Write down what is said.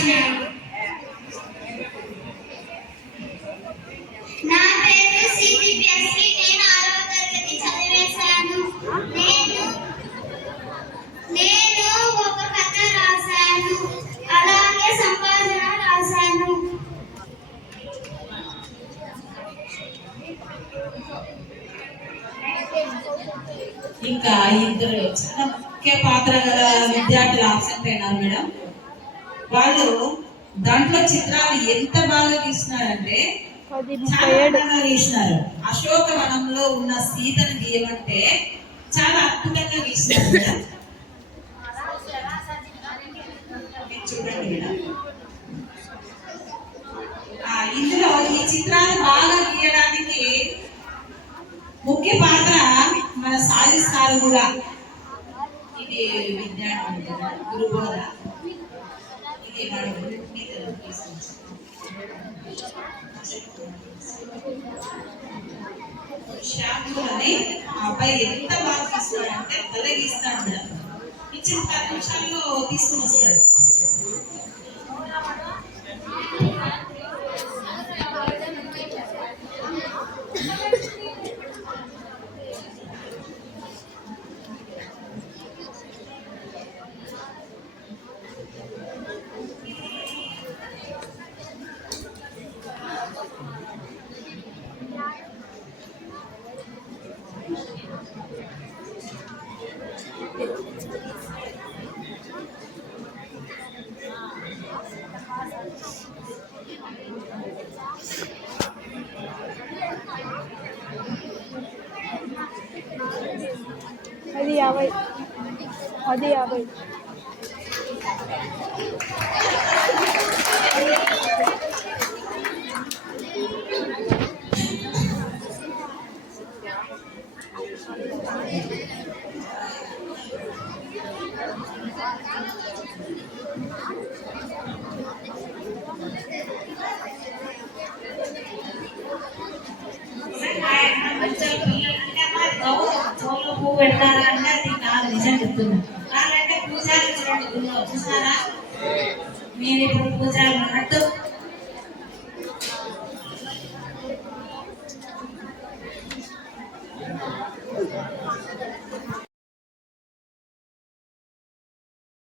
చేసినారు. నా పేరు సిపిఎస్సి. నేను 6వ తరగతి చదివేశాను. నేను ఒక కథ రాశాను, అలాగే సంభాషణ రాశాను. ఇంకా ఇద్దరు చాలా ముఖ్య పాత్ర గల విద్యార్థులు ఆబ్సెంట్ అయినారు మేడం. వాళ్ళు దాంట్లో చిత్రాలు ఎంత బాగా తీసినారంటే చాలా అందంగా తీసినారు. అశోకవనంలో ఉన్న సీతను గీయమంటే చాలా అద్భుతంగా గీసినారు మేడం. చూడండి మేడం, ఇందులో ఈ చిత్రాలు బాగా గీయడానికి ముఖ్య పాత్ర మన సాధిస్తారు కూడా. ఇది విద్యార్థులు కదా, గురుబోధ. ఇది శ్యాములని ఆ అబ్బాయి ఎంత బాగా తీస్తాడంటే భలే గీస్తాడు మేడం. ఇచ్చిన 10 నిమిషాల్లో తీసుకుని వస్తాడు. అది 50. పువ్వు పెడతారంటే అది కాదు, నిజం చెప్తున్నా. వాళ్ళంటే పూజారులు చూడండి, చూసారా? మీరు ఇప్పుడు పూజారులు అన్నట్టు